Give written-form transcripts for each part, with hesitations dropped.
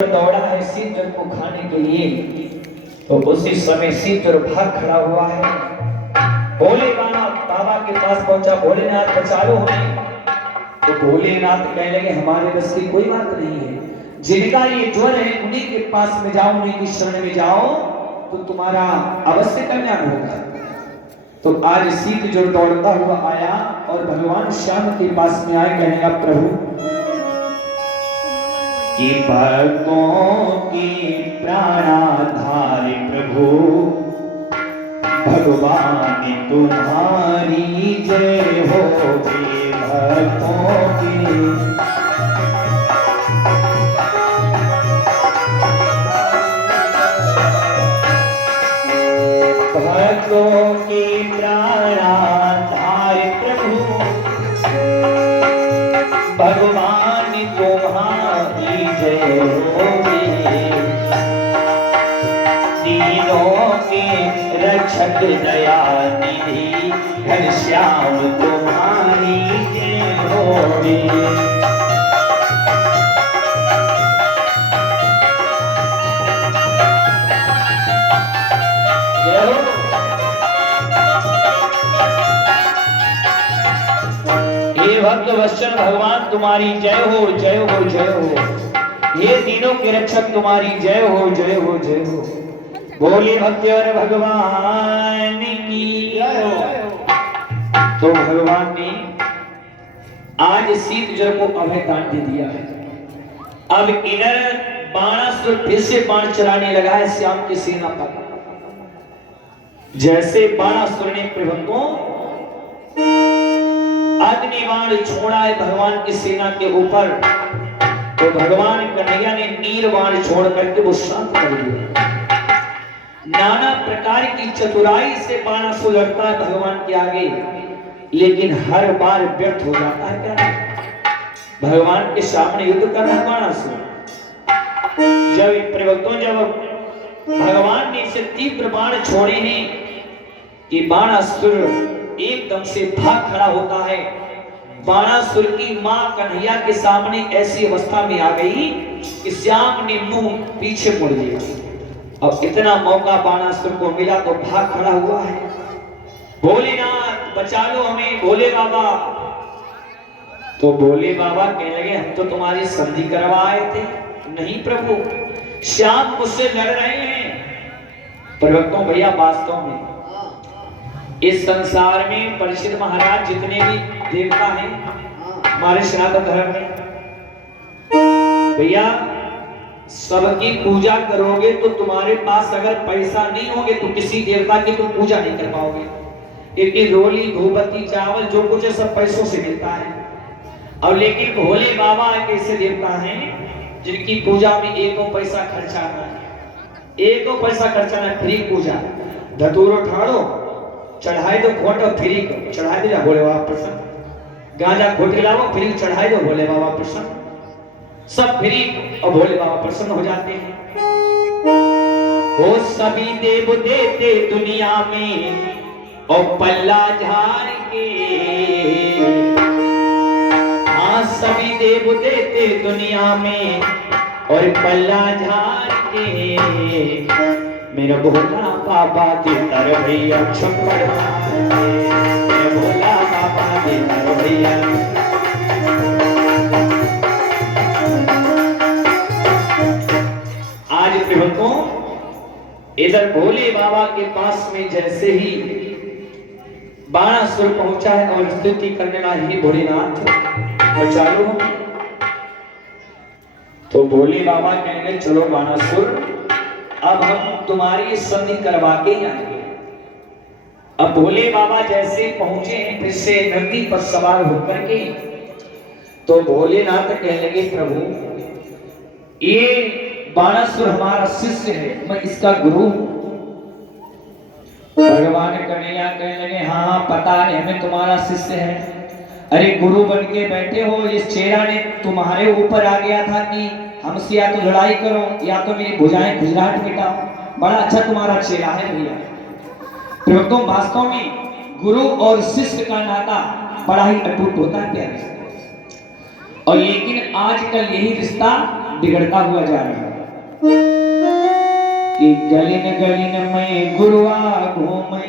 दौड़ा है सिंदूर को खाने के लिए, तो उसी समय सिंदूर भाग खड़ा हुआ है। भोले बाबा के पास पहुंचा, भोलेनाथ बचा लो हमें। तो भोलेनाथ कहने लगे हमारे बस की कोई बात नहीं है, जिनका ये ज्वर है उन्हीं के पास में जाओ, उन्हीं की शरण में जाओ तो तुम्हारा अवश्य कल्याण होगा। तो आज शीत जो दौड़ता हुआ आया और भगवान श्याम के पास में आए, कहने लगा प्रभु कि भक्तों की प्राणाधार प्रभु भगवान तुम्हारी जय हो। भक्तों की भक्तों की प्राणाधार प्रभु भगवान तुम्हारी जय होगी। तीनों के रक्षक दया निधि घनश्याम तुम्हारी जय होगी। भक्त वत्सल भगवान तुम्हारी जय हो, जय हो, जय हो। ये तीनों के रक्षक तुम्हारी जय हो, जय हो, जय हो। बोले भक्त और भगवान की जय हो। तो भगवान ने आज शीत जल को अभय दान दे दिया है। अब इधर बाणासुर फिर से बाण चलाने लगा है श्याम की सेना पर। जैसे बाणासुर ने प्रभु अग्निबाण छोड़ा है भगवान की सेना के ऊपर, तो भगवान कन्हैया ने नील बाण छोड़ करके वो शांत कर दिया। नाना प्रकार की चतुराई से बाणासुर लड़ता है भगवान के आगे, लेकिन हर बार व्यर्थ हो जाता है। क्या भगवान के सामने युद्ध कर रहा है बाणासुर। जब भगवान ने इसे तीव्र बाण छोड़े हैं कि बाणासुर एकदम से भाग खड़ा होता है। बाणासुर की मां कन्हैया के सामने ऐसी अवस्था में आ गई कि श्याम ने मुंह पीछे मुड़ लिया। अब इतना मौका बाणासुर को मिला तो भाग खड़ा हुआ है। भोलेनाथ बचा लो हमें भोले बाबा। तो भोले बाबा कहने लगे हम तो तुम्हारी संधि करवा आए थे। नहीं प्रभु, श्याम मुझसे लड़ रहे हैं। प्रभुओं भैया वास्तव में इस संसार में परीक्षित महाराज जितने भी देवता हैं हमारे सनातन धर्म में, भैया सबकी पूजा करोगे तो तुम्हारे पास अगर पैसा नहीं होगे तो किसी देवता की तुम पूजा नहीं कर पाओगे, क्योंकि रोली धूपबत्ती चावल जो कुछ है सब पैसों से मिलता है। और लेकिन भोले बाबा एक ऐसे देवता हैं जिनकी पूजा में एको पैसा खर्चा ना है, एको पैसा खर्चा ना, फ्री पूजा। धतूरो ठाड़ो चढ़ाई दो, घोट फ्री चढ़ाई दो भोले बाबा प्रसन्न। गांजा घोट लाओ फ्री चढ़ाई दो भोले बाबा प्रसन्न। सब फ्री और भोले बाबा प्रसन्न हो जाते हैं। वो सभी देव देते दुनिया में और पल्ला झाड़ के। हाँ सभी देव देते दुनिया में और पल्ला झाड़ के। मेरा भोला बाबा की तरह भैया छप्पड़, मेरा भोला बाबा की तरह भैया। आज प्रभुओं इधर भोले बाबा के पास में जैसे ही बाणासुर पहुंचा है और स्तुति करने लगा ही भोलेनाथ बचा लो। तो भोले बाबा कहेंगे चलो बाणासुर अब हम तुम्हारी संधि करवा के आएंगे। अब भोले बाबा जैसे पहुंचे हैं फिर से नंदी पर सवार होकर के, तो भोलेनाथ कहने लगे प्रभु ये बाणासुर हमारा शिष्य है, मैं इसका गुरु हूं। भगवान कन्हैया कहने लगे हाँ पता है हमें तुम्हारा शिष्य है। अरे गुरु बन के बैठे हो, इस चेहरा ने तुम्हारे ऊपर आ गया था कि हमसे या तो लड़ाई करो या तो मेरी भुजाएं खुजलाहट मिटाओ। बड़ा अच्छा तुम्हारा चेहरा है भैया। प्रभुत्व वास्तव में गुरु और शिष्य का नाता बड़ा ही अटूट होता है प्यारे। और लेकिन आजकल यही रिश्ता बिगड़ता हुआ जा रहा है कि गलिन गलिन में गुरुआ घूमे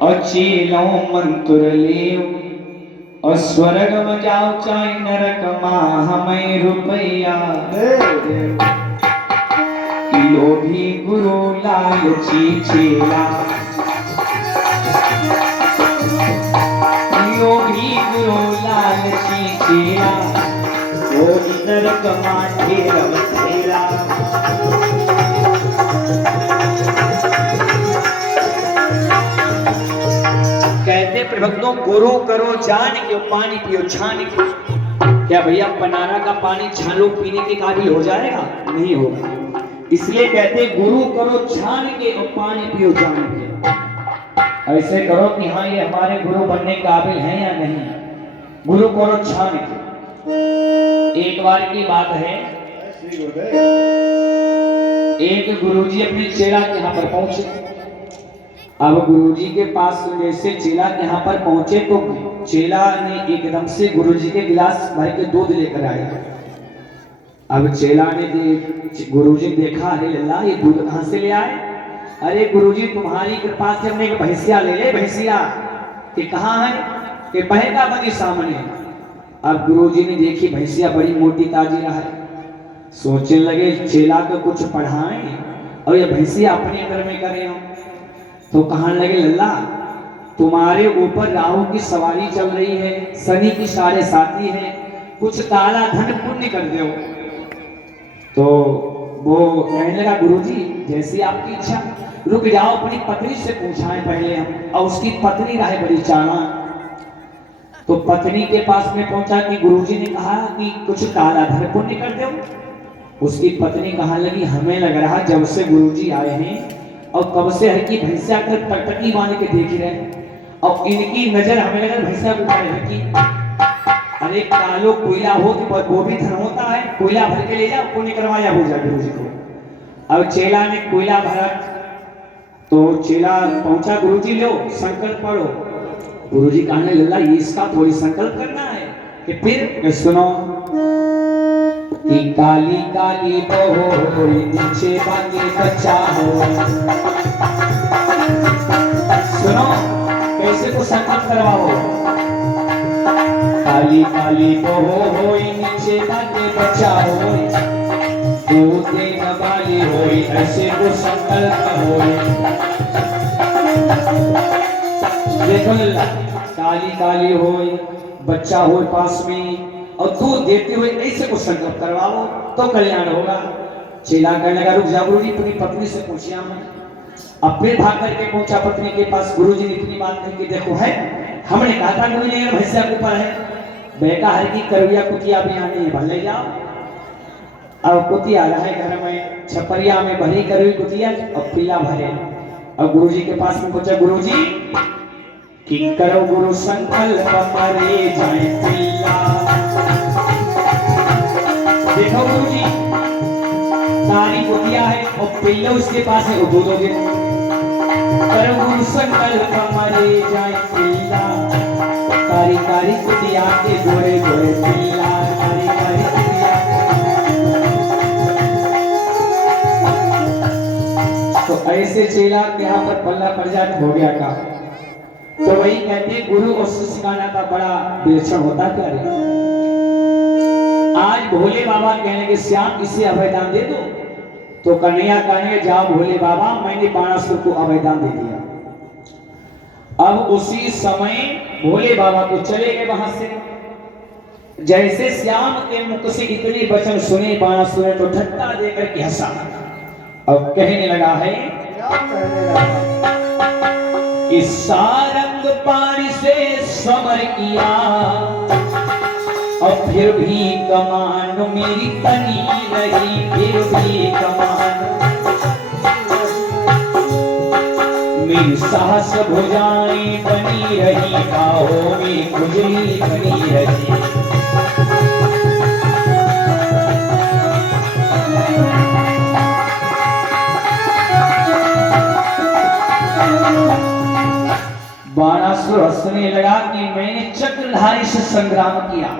और चेलों मंत्र ले और स्वर्ग में जाओ चाहे नरक मां हमें रुपया लोभी गुरु लालची चेला योगी गुरु लालची चेला वो नरक मां ठेला कहते प्रभक्तों गुरु करो जान के पानी पियो छान के। क्या भैया बनाना का पानी छानो पीने के काबिल हो जाएगा? नहीं होगा। इसलिए कहते गुरु करो छान के और पानी पियो जान के। ऐसे करो कि हाँ ये हमारे गुरु बनने काबिल हैं या नहीं। गुरु करो छान के। एक बार की बात है, एक गुरुजी अपने चेला के यहाँ पर पहुंचे। अब गुरुजी के पास जैसे चेला के यहाँ पर पहुंचे तो चेला ने एकदम से गुरुजी के गिलास भर के दूध लेकर आया। अब चेला ने गुरुजी देखा, अरे लल्ला ये दूध कहाँ से ले आए? अरे गुरुजी तुम्हारी कृपा से हमने एक भैंसिया ले ले। भैंसिया कि कहाँ है? कि बहेगा बनी सामने। अब गुरुजी ने देखी भैंसिया बड़ी मोटी ताजी रहा है। सोचने लगे चेला को कुछ पढ़ाएं और ये भैंसिया अपने अंदर में करें हम। तो कहने लगे लल्ला तुम्हारे ऊपर राहु की सवारी चल रही है, शनि की साढ़े साथी है, कुछ काला धन पुण्य कर दो। तो वो कहने लगा गुरुजी जैसी आपकी इच्छा, रुक जाओ अपनी पत्नी से पूछाएं पहले हम। और उसकी पत्नी रहे बड़ी चालाक। तो पत्नी के पास में पहुंचा कि गुरुजी ने कहा कि कुछ काला धन पुण्य कर दो। उसकी पत्नी कहने लगी हमें लग रहा जब से गुरुजी आए हैं और कब से हर की भैंसिया कर टकटकी बांध के देख रहे और इनकी नजर हमें लगा भैंसिया को ऊपर है कि अरे कालो कोयला हो तो वो भी धन होता है, कोयला भर के ले जाओ पुण्य करवाया हो जाए गुरुजी को। अब चेला ने कोयला भरा तो चेला पहुंचा गुरुजी लो संकल्प पढ़ो। गुरुजी कहने लल्ला ये इसका थोड़ी संकल्प करना है कि फिर सुनो कि काली काली बहो नीचे बांगे बच्चा हो। सुनो कैसे को संकल्प करवाओ। काली काली बहो नीचे बांगे बच्चा हो, दूध देने वाली हो ऐसे को संकल्प हो। देखो लल्ला काली काली हो बच्चा हो पास में और दूध देते हुए ऐसे को संकल्प करवाओ तो कल्याण होगा। चेला कहने लगा रुक जा गुरुजी अपनी पत्नी से पूछिया मैं। अब फिर भाग करके पहुंचा पत्नी के पास। गुरुजी ने इतनी बात कही कि देखो है हमने कहा था गुरुजी भैंसिया के ऊपर है, बेटा हर की करविया कुतिया भी आने है भले जाओ। अब कुतिया रहा है घर में छपरिया में भरी करवी कुतिया और पीला भरे। और गुरुजी के पास में पूछा गुरुजी कि करो गुरु संकल्प मरे जाए पिल्ला। देखो गुरुजी सारी कुतिया है और पिल्ला उसके पास है वो दोगे। करो गुरु संकल्प मरे जाए पिल्ला, कारी कारी कुतिया के गोरे गोरे पिल्ला, कारी कारी कुतिया। तो ऐसे चेला के यहाँ पर पल्ला पड़ जात हो गया का। तो वही कहते गुरु और शिष्य का नाता बड़ा विलक्षण होता क्या रे। आज भोले बाबा कहने के श्याम इसे अभयदान दे दो तो कन्हैया कहने जाओ भोले बाबा मैंने बाणासुर को अभयदान दे दिया। अब उसी समय भोले बाबा तो चले गए वहां से। जैसे श्याम के मुख से इतने वचन सुने बाणासुर ने तो ठट्टा देकर के हंसा और कहने लगा है इस सारंग पानी से समर किया और फिर भी कमान मेरी तनी रही, फिर भी कमान मेरी साहस भुजाएं बनी रही, बाहों में खुजली बनी रही। बाणासुर हंसने लगा कि मैंने चक्रधारी से संग्राम किया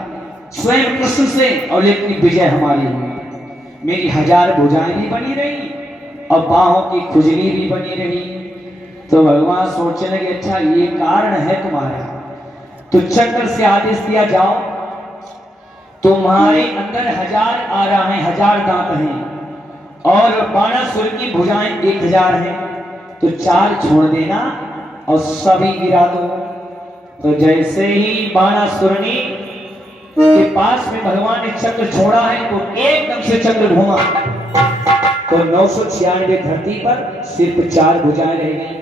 स्वयं कृष्ण से और लेकिन विजय हमारी हुई। मेरी 1000 भुजाएं भी बनी रही और बाहों की खुजली भी बनी रही। तो भगवान सोचने लगे अच्छा ये कारण है तुम्हारा। तो चक्र से आदेश दिया जाओ तुम्हारे अंदर 1000 आ रहा है, 1000 दांत हैं और बाणासुर की भुजाएं 1000 हैं, तो 4 छोड़ देना और सभी गिरा दो। तो जैसे ही बाणासुरनी के पास में भगवान ने चक्र छोड़ा है तो एकदम से चक्र घूमा तो 996 धरती पर सिर्फ 4 भुजाएं रह गई।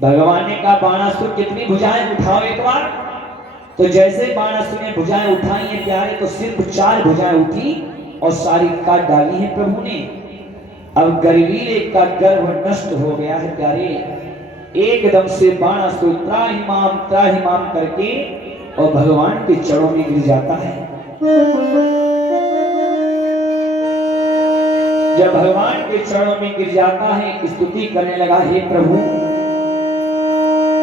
भगवान ने कहा बाणासुर कितनी भुजाएं उठाओ एक बार। तो जैसे बाणासुर ने भुजाएं उठाई है प्यारे तो सिर्फ 4 भुजाएं उठी और सारी काट डाली है प्रभु ने। अब गर्वीले का गर्भ नष्ट हो गया है प्यारे। एकदम से बाणासुर त्राहिमाम करके और भगवान के चरणों में गिर जाता है। जब भगवान के चरणों में गिर जाता है स्तुति करने लगा, हे प्रभु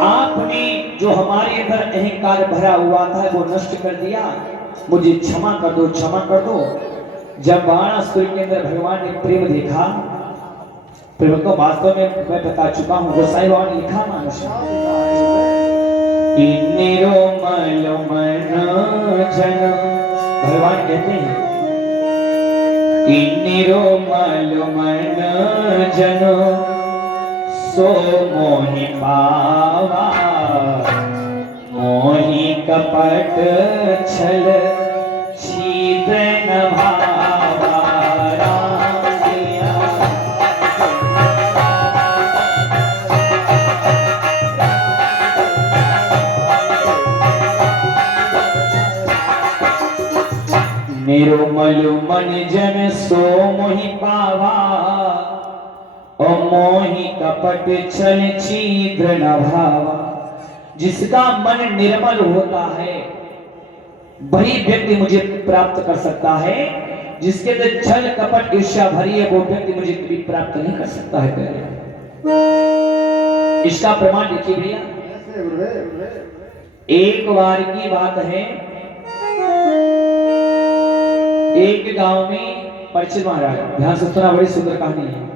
आपने जो हमारे अंदर अहंकार भरा हुआ था वो नष्ट कर दिया, मुझे क्षमा कर दो, क्षमा कर दो। जब बाणासुर के अंदर भगवान ने प्रेम देखा, प्रेम को वास्तव में मैं बता चुका हूं, गोसाई बाबा ने लिखा मानुष भगवान कहते हैं जनो सो मोहि पावा मोहि कपट छल छिद्र न भावा निरुमलु मन जन सो मोहि पावा और मोहि कपट छल छिद्र न भावा। जिसका मन निर्मल होता है वही व्यक्ति मुझे प्राप्त कर सकता है, जिसके अंदर छल कपट ईर्ष्या भरी है वो व्यक्ति मुझे कभी प्राप्त नहीं कर सकता है। इसका प्रमाण देखिए भैया, एक बार की बात है, एक गांव में परिचित महाराज, ध्यान से सुना, बड़ी सुंदर कहानी है।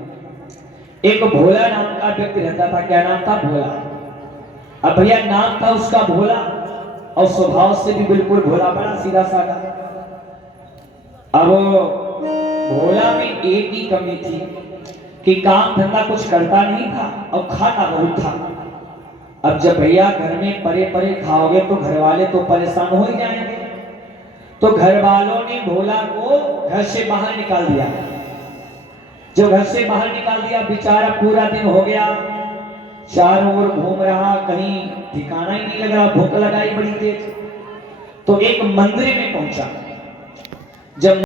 एक भोला नाम का व्यक्ति रहता था। क्या नाम था? भोला। अब भैया नाम था उसका भोला और स्वभाव से भी बिल्कुल भोला, बड़ा सीधा साधा। अब भोला में एक ही कमी थी कि काम धंधा कुछ करता नहीं था और खाता बहुत था। अब जब भैया घर में परे परे खाओगे तो घर वाले तो परेशान हो ही जाएंगे। तो घर वालों ने भोला को घर से बाहर निकाल दिया। जब घर से बाहर निकाल दिया, बेचारा पूरा दिन हो गया चारों ओर घूम रहा, कहीं ठिकाना ही नहीं लग रहा, भूख लगाई बड़ी तेज। तो एक मंदिर में पहुंचा। जब